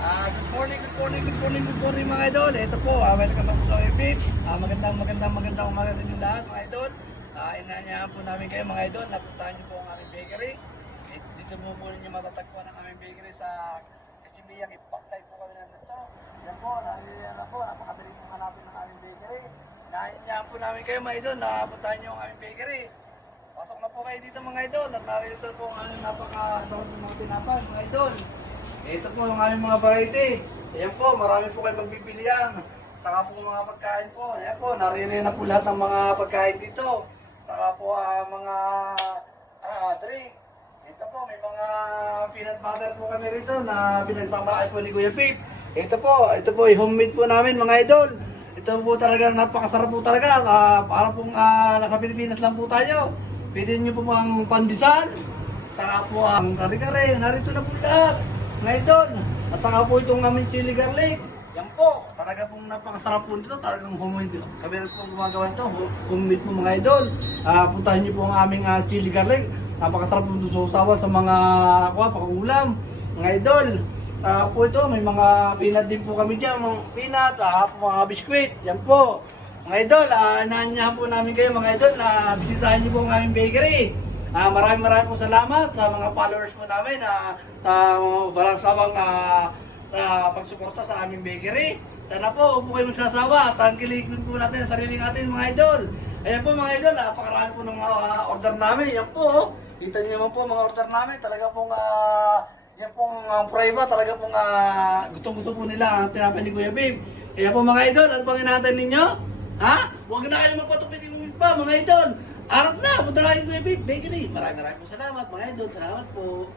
Good morning mga idol. Ito po, welcome back to FB. Magandang umaga sa inyo lahat mga idol. Inanyahan po namin kayo mga idol. Napuntahan niyo po ang aming bakery. Dito po ninyo matatagpuan ang aming bakery sa Kasimiyang. Impact po kami na ito. Yan po, napakadali po hanapin ng aming bakery. Inanyahan po namin kayo mga idol. Napuntahan niyo ang aming bakery. Pasok na po kayo dito mga idol. At narito po ang aming napakasarap ng mga tinapay mga idol. Ito po ang aming mga variety. Ayan po, marami po kayo pagpipilian. Saka po mga pagkain po. Ayan po, naririyan na po lahat ng mga pagkain dito. Saka po mga drink. Ito po, may mga peanut butter po kami rito na pinagpamalaki po ni Kuya Pip. Ito po, homemade po namin mga idol. Ito po talaga, napakasarap po talaga. Para pong nasa Pilipinas lang po tayo. Pwede nyo po ang pandesal. Saka po ang kare-kare. Narito na po lahat. Mga idol, at saka po itong aming chili garlic. Yan po, talaga pong napakasarap po nito. Talagang homemade. Kami rin po gumagawa nito. Homemade po mga idol. Puntahan niyo po ang aming chili garlic. Napakasarap po nito sa mga pangulam. Mga idol. Po ito, may mga peanut din po kami dyan. Mga peanut, mga biskuit. Yan po. Mga idol, inaanyahan po namin kayo mga idol na bisitahin niyo po ang aming bakery. Maraming po salamat sa mga followers po namin na walang sawang pagsuporta sa aming bakery. Sana po, huwag po kayo magsasawa at tangkilikin po natin ang sarili natin mga idol. Ayan po mga idol, napakarami po ng mga order namin. Yan po, kita niyo naman po mga order namin. Talaga pong, yan pong prueba, talaga pong gustong-gusto po nila ang tinapay ni Kuya Babe. Kaya po mga idol, ano pang inaantay ninyo? Huwag na kayo magpatupit pa mga idol. Arap na, punta na kayo Kuya Babe Bakery. Maraming po salamat mga idol. Salamat po.